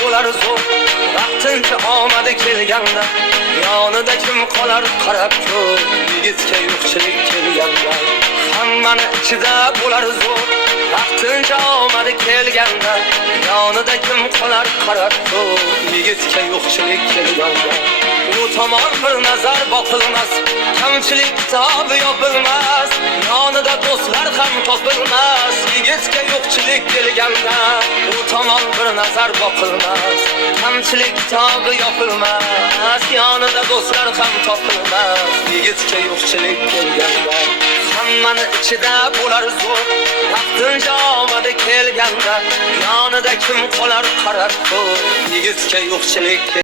bo'lar zo'r. Vaqtincha omadi kelganda yonida kim qolar qarab ko'r. Yigitga yo'qchilik kelganda hammani ichida bo'lar zo'r. Vaqtincha omadi kelganda yonida kim qolar qarab ko'r. Yigitga yo'qchilik kelganda u tomon bir nazar boqilmas, kamchilik kitobi yopilmas, yonida do'stlar ham topilmas. Yigitga yo'qchilik kelganda u tomon bir nazar boqilmas, kamchilik kitobi yopilmas, yonida do'stlar ham topilmas. Yigitga yo'qchilik kelganda hammani ichida bo'lar zo'r. Vaqtincha omadi kelganda yonida kim qolar qarab ko'r. Yigitga yo'qchilik